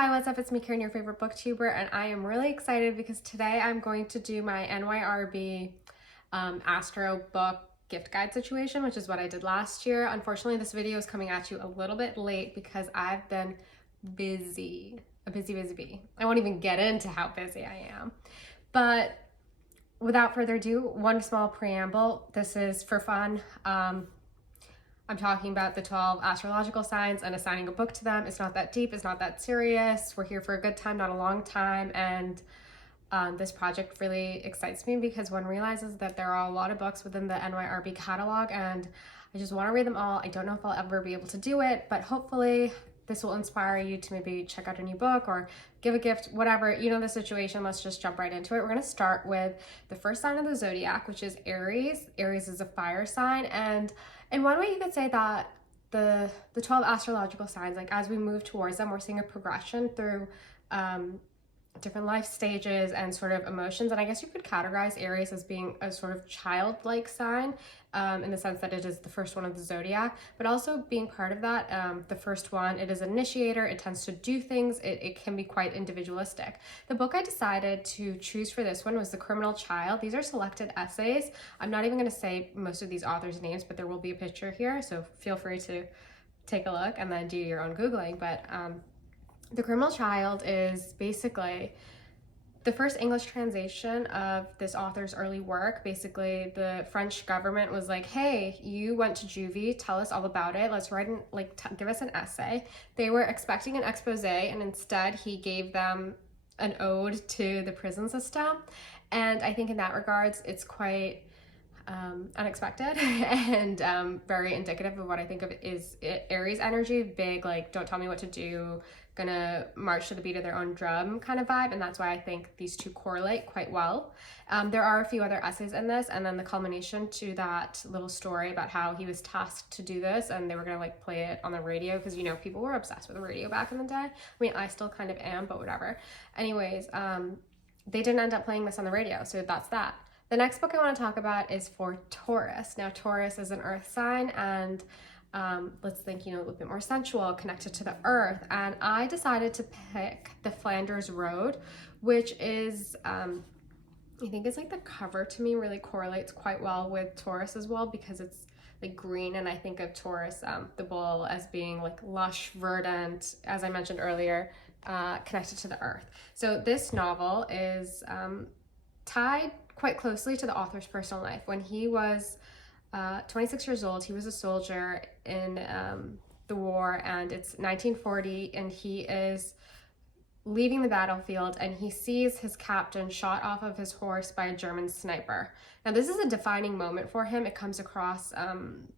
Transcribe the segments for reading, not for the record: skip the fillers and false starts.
hi, what's up? It's me, Karen, your favorite booktuber, and I am really excited because today I'm going to do my NYRB Astro book gift guide situation, which is what I did last year. Unfortunately, this video is coming at you a little bit late because I've been busy, a busy bee. I won't even get into how busy I am. But without further ado, one small preamble. This is for fun. I'm talking about the 12 astrological signs and assigning a book to them. It's not that deep, it's not that serious. We're here for a good time, not a long time. And this project really excites me because one realizes that there are a lot of books within the NYRB catalog and I just want to read them all. I don't know if I'll ever be able to do it, but hopefully this will inspire you to maybe check out a new book or give a gift, whatever. You know the situation. Let's just jump right into it. We're going to start with the first sign of the zodiac, which is Aries. Aries is a fire sign, and in one way you could say that the 12 astrological signs, like as we move towards them, we're seeing a progression through different life stages and sort of emotions. And I guess you could categorize Aries as being a sort of childlike sign in the sense that it is the first one of the zodiac, but also being part of that, the first one, it is an initiator, it tends to do things, it can be quite individualistic. The book I decided to choose for this one was The Criminal Child. These are selected essays. I'm not even going to say most of these authors' names, but there will be a picture here, so feel free to take a look and then do your own Googling. But The Criminal Child is basically the first English translation of this author's early work. Basically, the French government was like, hey, you went to juvie, tell us all about it. Let's write, give us an essay. They were expecting an expose, and instead he gave them an ode to the prison system. And I think in that regards, it's quite unexpected and very indicative of what I think of is Aries energy, big, like, don't tell me what to do, gonna march to the beat of their own drum kind of vibe. And that's why I think these two correlate quite well. There are a few other essays in this, and then the culmination to that little story about how he was tasked to do this and they were gonna like play it on the radio, because you know people were obsessed with the radio back in the day. I mean, I still kind of am, but whatever. Anyways, they didn't end up playing this on the radio, so that's that. The next book I want to talk about is for Taurus. Now, Taurus is an earth sign, and let's think, you know, a little bit more sensual, connected to the earth. And I decided to pick The Flanders Road, which is, I think it's like the cover to me really correlates quite well with Taurus as well, because it's like green, and I think of Taurus, the bull, as being like lush, verdant, as I mentioned earlier, connected to the earth. So this novel is tied quite closely to the author's personal life. When he was 26 years old, he was a soldier in the war, and it's 1940, and he is leaving the battlefield and he sees his captain shot off of his horse by a German sniper. Now, this is a defining moment for him. It comes across,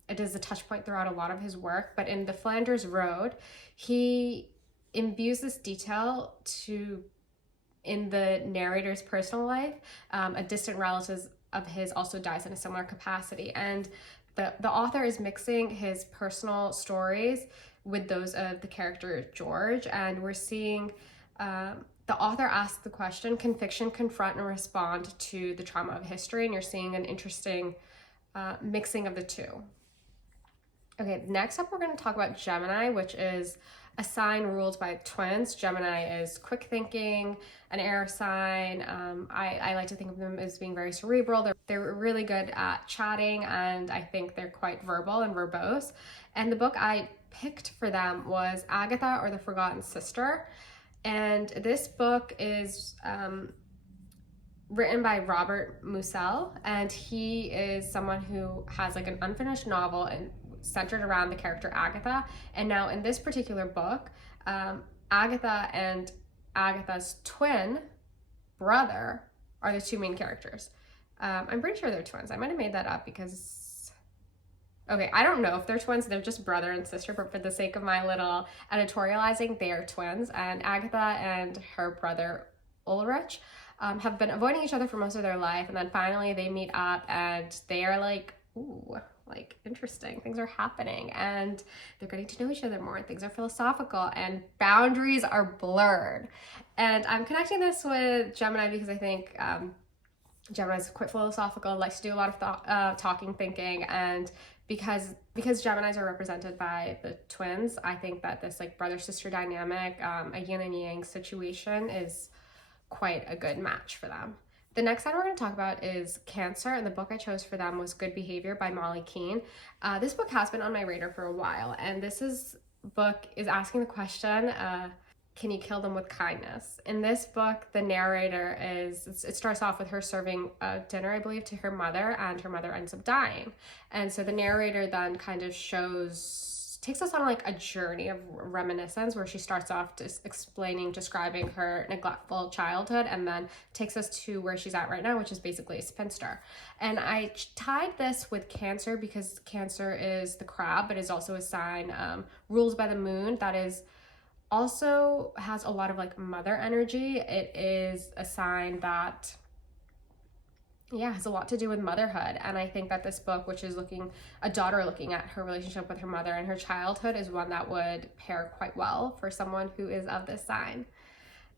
it is a touch point throughout a lot of his work, but in The Flanders Road, he imbues this detail in the narrator's personal life. A distant relative of his also dies in a similar capacity, and the author is mixing his personal stories with those of the character George, and we're seeing the author ask the question, can fiction confront and respond to the trauma of history? And you're seeing an interesting mixing of the two. Okay, next up we're going to talk about Gemini, which is a sign ruled by twins. Gemini is quick thinking, an air sign. I like to think of them as being very cerebral. They're really good at chatting, and I think they're quite verbal and verbose. And the book I picked for them was Agatha, or the Forgotten Sister. And this book is written by Robert Musil, and he is someone who has like an unfinished novel and centered around the character Agatha. And now in this particular book, Agatha and Agatha's twin brother are the two main characters. I'm pretty sure they're twins. I might have made that up because, okay, I don't know if they're twins. They're just brother and sister, but for the sake of my little editorializing, they are twins. And Agatha and her brother Ulrich have been avoiding each other for most of their life, and then finally they meet up and they are like, ooh, like interesting, things are happening, and they're getting to know each other more, and things are philosophical, and boundaries are blurred. And I'm connecting this with Gemini because I think Gemini's quite philosophical, likes to do a lot of talking, thinking, and because Geminis are represented by the twins, I think that this like brother-sister dynamic, a yin and yang situation is quite a good match for them. The next sign we're going to talk about is Cancer, and the book I chose for them was Good Behavior by Molly Keene. This book has been on my radar for a while, and book is asking the question, can you kill them with kindness? In this book, the narrator it starts off with her serving dinner, I believe, to her mother, and her mother ends up dying. And so the narrator then kind of takes us on like a journey of reminiscence, where she starts off just describing her neglectful childhood, and then takes us to where she's at right now, which is basically a spinster. And I tied this with Cancer because Cancer is the crab, but is also a sign ruled by the moon that is also has a lot of like mother energy. It is a sign that has a lot to do with motherhood. And I think that this book, which is a daughter looking at her relationship with her mother and her childhood, is one that would pair quite well for someone who is of this sign.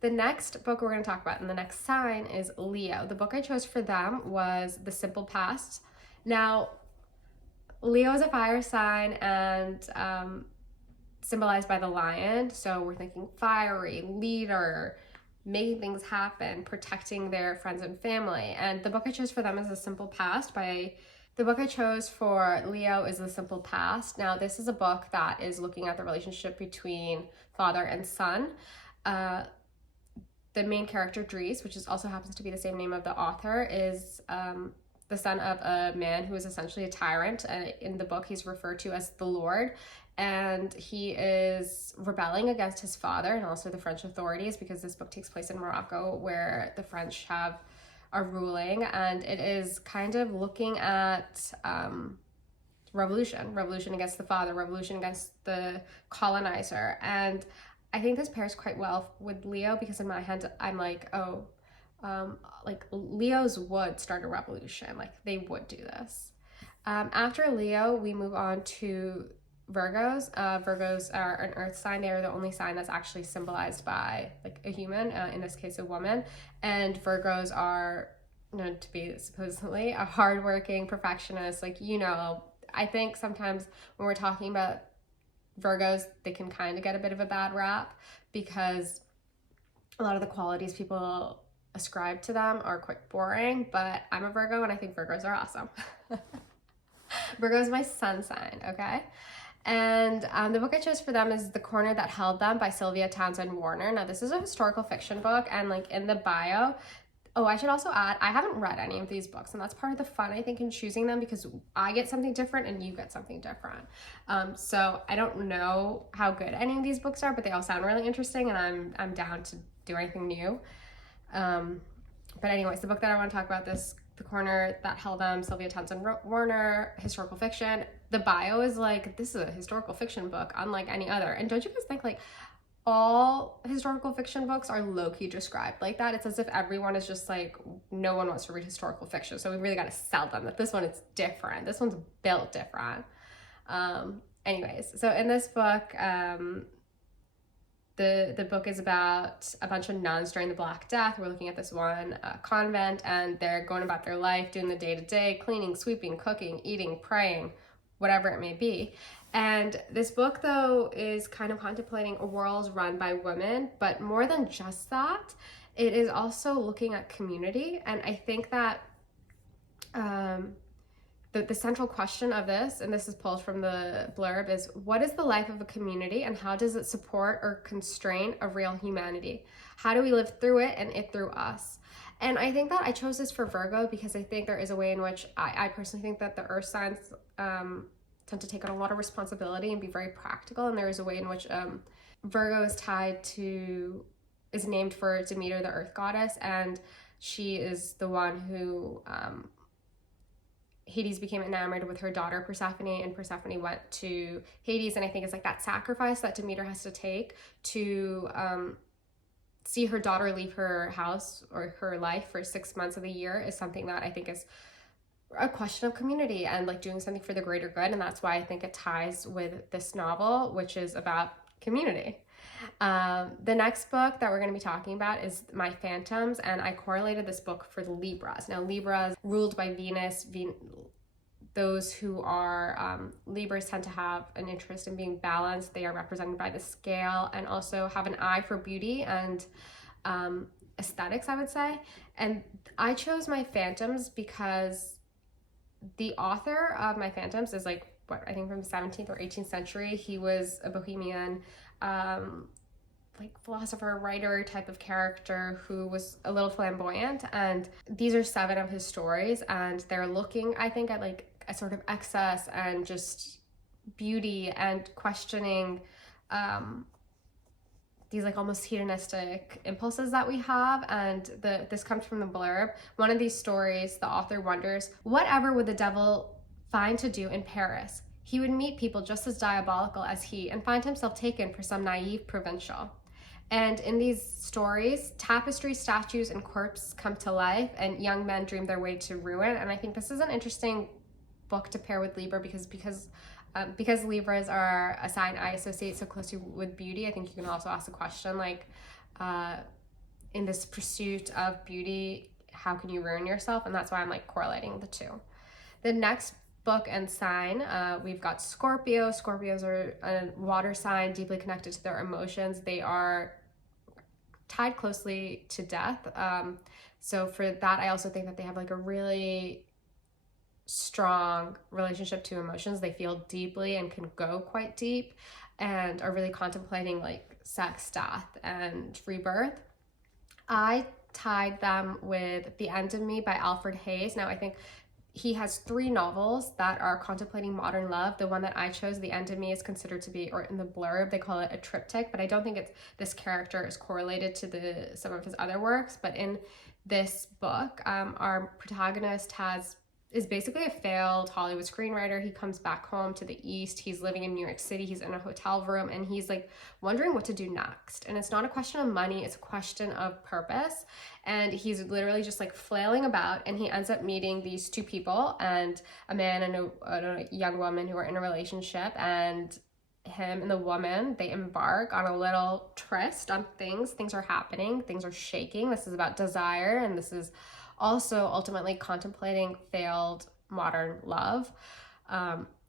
The next book we're going to talk about in the next sign is Leo. The book I chose for them was The Simple Past. Now, Leo is a fire sign and symbolized by the lion. So we're thinking fiery, leader, making things happen, protecting their friends and family. And the book I chose for them is The Simple Past. The book I chose for Leo is The Simple Past. Now, this is a book that is looking at the relationship between father and son. The main character, Dries, which also happens to be the same name of the author, is the son of a man who is essentially a tyrant. In the book, he's referred to as the Lord. And he is rebelling against his father and also the French authorities, because this book takes place in Morocco, where the French are ruling, and it is kind of looking at revolution against the father, revolution against the colonizer. And I think this pairs quite well with Leo, because in my head I'm like, like Leos would start a revolution, like they would do this. After Leo, we move on to Virgos. Virgos are an earth sign. They are the only sign that's actually symbolized by like a human, in this case a woman. And Virgos are known to be supposedly a hardworking perfectionist. Like, I think sometimes when we're talking about Virgos, they can kind of get a bit of a bad rap, because a lot of the qualities people ascribe to them are quite boring. But I'm a Virgo, and I think Virgos are awesome. Virgo is my sun sign, okay? And the book I chose for them is The Corner That Held Them by Sylvia Townsend Warner. Now, this is a historical fiction book, and like in the bio, I should also add, I haven't read any of these books, and that's part of the fun, I think, in choosing them, because I get something different and you get something different. So I don't know how good any of these books are, but they all sound really interesting, and I'm down to do anything new. But anyways, the book that I want to talk about, The Corner That Held Them, Sylvia Townsend Warner, historical fiction. The bio is like, this is a historical fiction book unlike any other. And don't you guys think like all historical fiction books are low-key described like that? It's as if everyone is just like, no one wants to read historical fiction, so we really got to sell them that this one is different. This one's built different. Anyways, so in this book, the book is about a bunch of nuns during the Black Death. We're looking at this one convent, and they're going about their life, doing the day-to-day, cleaning, sweeping, cooking, eating, praying, whatever it may be. And this book, though, is kind of contemplating a world run by women, but more than just that, it is also looking at community. And I think that the central question of this, and this is pulled from the blurb, is what is the life of a community, and how does it support or constrain a real humanity? How do we live through it and it through us? And I think that I chose this for Virgo because I think there is a way in which I personally think that the earth signs tend to take on a lot of responsibility and be very practical. And there is a way in which Virgo is named for Demeter, the earth goddess, and she is the one who Hades became enamored with her daughter Persephone, and Persephone went to Hades, and I think it's like that sacrifice that Demeter has to take to see her daughter leave her house or her life for 6 months of the year is something that I think is a question of community and like doing something for the greater good. And that's why I think it ties with this novel, which is about community. The next book that we're going to be talking about is My Phantoms, and I correlated this book for the Libras. Now, Libras ruled by Venus. those who are Libras tend to have an interest in being balanced. They are represented by the scale and also have an eye for beauty and aesthetics, I would say. And I chose my phantoms because the author of my phantoms is like, what, I think from the 17th or 18th century. He was a bohemian, like philosopher, writer type of character who was a little flamboyant. And these are 7 of his stories, and they're looking, I think, at like a sort of excess and just beauty and questioning these like almost hedonistic impulses that we have. And this comes from the blurb. One of these stories, the author wonders, whatever would the devil find to do in Paris? He would meet people just as diabolical as he and find himself taken for some naive provincial. And in these stories, tapestry, statues, and corpses come to life, and young men dream their way to ruin. And I think this is an interesting book to pair with Libra because Libras are a sign I associate so closely with beauty. I think you can also ask the question, like, in this pursuit of beauty, how can you ruin yourself? And that's why I'm like correlating the two. The next book and sign, we've got Scorpio. Scorpios are a water sign, deeply connected to their emotions. They are tied closely to death. So for that, I also think that they have like a really strong relationship to emotions. They feel deeply and can go quite deep and are really contemplating like sex, death, and rebirth. I tied them with The End of Me by Alfred Hayes. Now I think he has 3 novels that are contemplating modern love. The one that I chose, The End of Me, is considered to be, or in the blurb, they call it a triptych, but I don't think this character is correlated to some of his other works. But in this book, our protagonist is basically a failed Hollywood screenwriter. He comes back home to the East. He's living in New York City. He's in a hotel room, and he's like wondering what to do next. And it's not a question of money, it's a question of purpose. And he's literally just like flailing about, and he ends up meeting these 2 people, and a man and a young woman who are in a relationship. And him and the woman, they embark on a little tryst on things. Things are happening, things are shaking. This is about desire, and this is also ultimately contemplating failed modern love,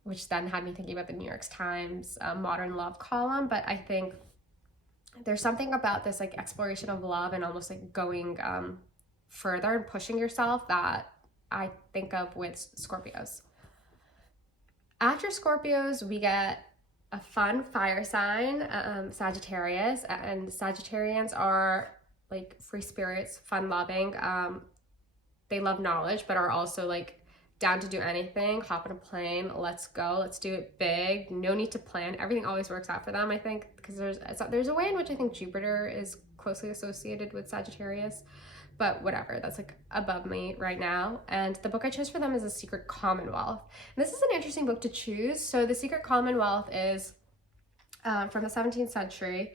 which then had me thinking about the New York Times modern love column. But I think there's something about this like exploration of love and almost like going further and pushing yourself that I think of with Scorpios. After Scorpios, we get a fun fire sign, Sagittarius. And Sagittarians are like free spirits, fun loving. They love knowledge, but are also like down to do anything. Hop on a plane, let's go, let's do it big. No need to plan. Everything always works out for them, I think, because there's a way in which I think Jupiter is closely associated with Sagittarius, but whatever, that's like above me right now. And the book I chose for them is The Secret Commonwealth. And this is an interesting book to choose. So The Secret Commonwealth is from the 17th century.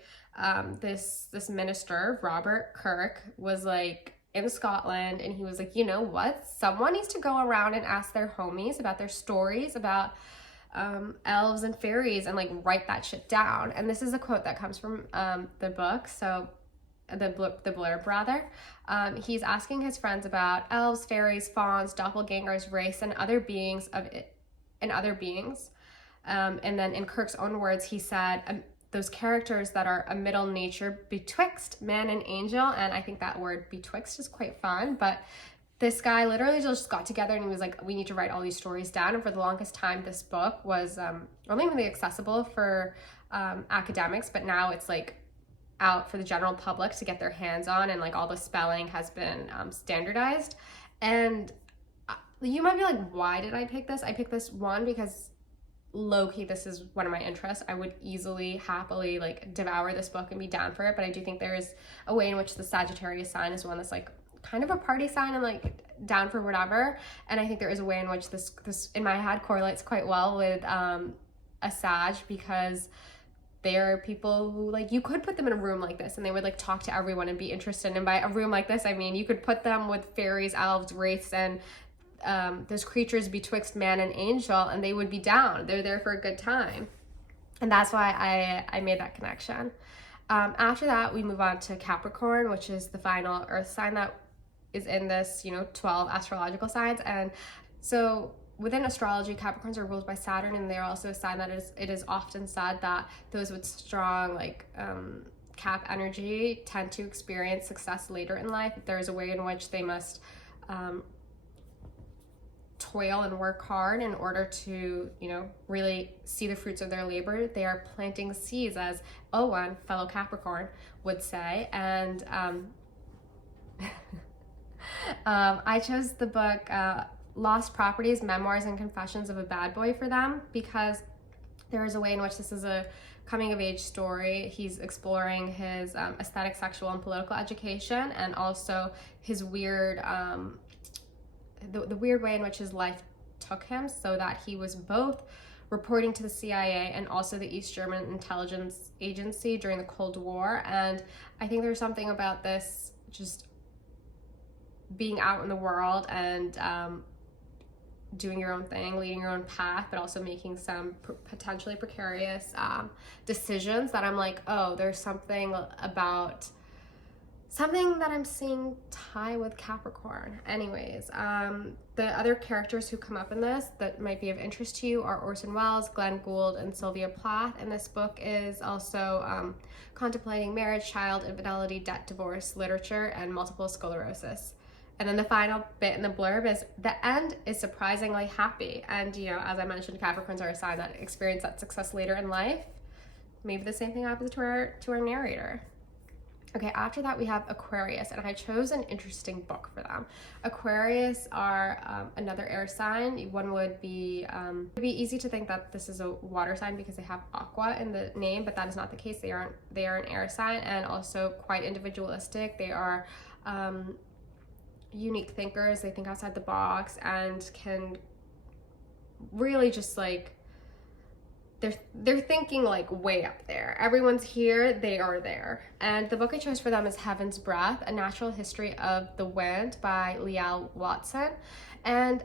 This minister, Robert Kirk, was like in Scotland, and he was like, you know what, someone needs to go around and ask their homies about their stories about elves and fairies and like write that shit down. And this is a quote that comes from the book, so the blurb rather. He's asking his friends about elves, fairies, fauns, doppelgangers, wraiths, and other beings. And then in Kirk's own words, he said, those characters that are a middle nature betwixt man and angel. And I think that word betwixt is quite fun. But this guy literally just got together and he was like, we need to write all these stories down. And for the longest time, this book was only really accessible for academics, but now it's like out for the general public to get their hands on, and like all the spelling has been standardized. And you might be like, why did I pick this? I picked this one because low-key this is one of my interests. I would easily, happily like devour this book and be down for it, but I do think there is a way in which the Sagittarius sign is one that's like kind of a party sign and like down for whatever. And I think there is a way in which this in my head correlates quite well with a Sag, because they're people who like, you could put them in a room like this and they would like talk to everyone and be interested. And by a room like this, I mean you could put them with fairies, elves, wraiths, and those creatures betwixt man and angel, and they would be down. They're there for a good time. And that's why I made that connection. After that, we move on to Capricorn, which is the final earth sign that is in this, 12 astrological signs. And so within astrology, Capricorns are ruled by Saturn, and they're also a sign that it is often said that those with strong like Cap energy tend to experience success later in life. There is a way in which they must toil and work hard in order to, you know, really see the fruits of their labor. They are planting seeds, as Owen, fellow Capricorn, would say. And I chose the book Lost Properties, Memoirs and Confessions of a Bad Boy for them, because there is a way in which this is a coming of age story. He's exploring his aesthetic, sexual, and political education, and also his weird, the weird way in which his life took him, so that he was both reporting to the CIA and also the East German intelligence agency during the Cold War. And I think there's something about this, just being out in the world and doing your own thing, leading your own path, but also making some potentially precarious decisions, that I'm like, oh, there's something about something that I'm seeing tie with Capricorn. Anyways, the other characters who come up in this that might be of interest to you are Orson Welles, Glenn Gould, and Sylvia Plath. And this book is also contemplating marriage, child infidelity, debt, divorce, literature, and multiple sclerosis. And then the final bit in the blurb is, the end is surprisingly happy. And, you know, as I mentioned, Capricorns are a sign that experience that success later in life. Maybe the same thing happens to our narrator. Okay, after that we have Aquarius, and I chose an interesting book for them. Aquarius are another air sign. One would be, it'd be easy to think that this is a water sign because they have aqua in the name, but that is not the case. They are an air sign, and also quite individualistic. They are unique thinkers. They think outside the box and can really just like, they're thinking like way up there. Everyone's here, they are there. And the book I chose for them is Heaven's Breath, A Natural History of the Wind by Leal Watson. And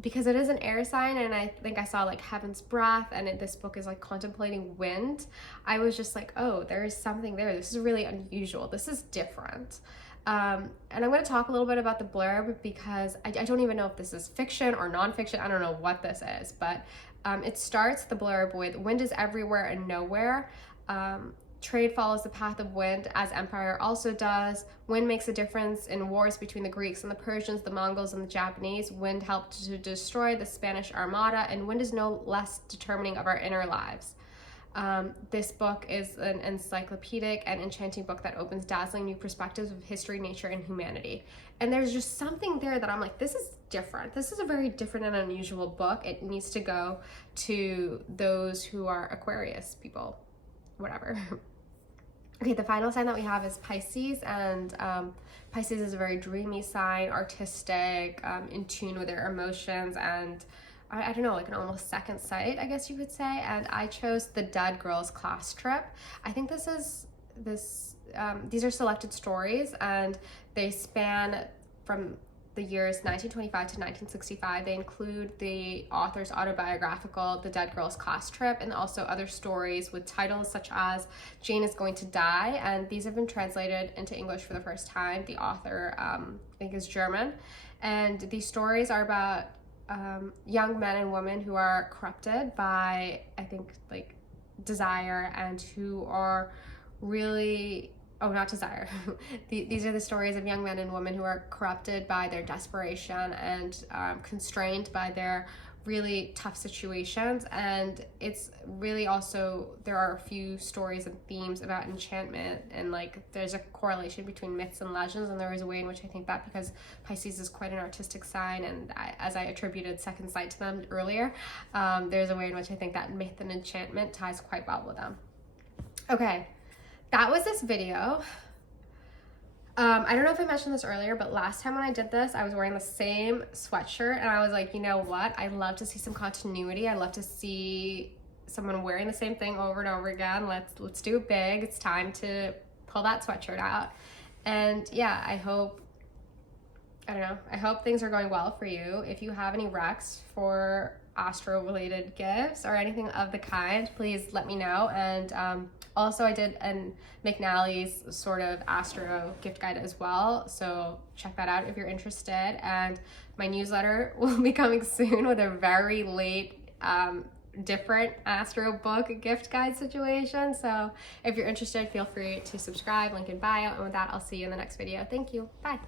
because it is an air sign, and I think I saw like Heaven's Breath, and this book is like contemplating wind, I was just like, oh, there is something there. This is really unusual. This is different. And I'm going to talk a little bit about the blurb, because I don't even know if this is fiction or nonfiction. I don't know what this is, but it starts the blurb with, wind is everywhere and nowhere. Trade follows the path of wind, as empire also does. Wind makes a difference in wars between the Greeks and the Persians, the Mongols and the Japanese. Wind helped to destroy the Spanish Armada, and wind is no less determining of our inner lives. This book is an encyclopedic and enchanting book that opens dazzling new perspectives of history, nature, and humanity. And there's just something there that I'm like, this is different. This is a very different and unusual book. It needs to go to those who are Aquarius people, whatever. Okay, the final sign that we have is Pisces, and Pisces is a very dreamy sign, artistic, in tune with their emotions, and I don't know, like an almost second sight, I guess you could say. And I chose The Dead Girls Class Trip. I think these are selected stories, and they span from the years 1925 to 1965. They include the author's autobiographical The Dead Girls Class Trip, and also other stories with titles such as Jane is Going to Die, and these have been translated into English for the first time. The author, I think, is German, and these stories are about young men and women who are corrupted by, I think, like desire, and who are really, oh, not desire. These are the stories of young men and women who are corrupted by their desperation and constrained by their really tough situations. And it's really also, there are a few stories and themes about enchantment, and like there's a correlation between myths and legends. And there is a way in which I think that, because Pisces is quite an artistic sign, and as I attributed second sight to them earlier, there's a way in which I think that myth and enchantment ties quite well with them. Okay, that was this video. I don't know if I mentioned this earlier, but last time when I did this, I was wearing the same sweatshirt, and I was like, you know what? I love to see some continuity. I love to see someone wearing the same thing over and over again. Let's do it big. It's time to pull that sweatshirt out. And yeah, I hope things are going well for you. If you have any recs for astro related gifts or anything of the kind, please let me know. And also I did an McNally's sort of astro gift guide as well, so check that out if you're interested. And my newsletter will be coming soon with a very late different astro book gift guide situation, so if you're interested, feel free to subscribe, link in bio. And with that, I'll see you in the next video. Thank you. Bye.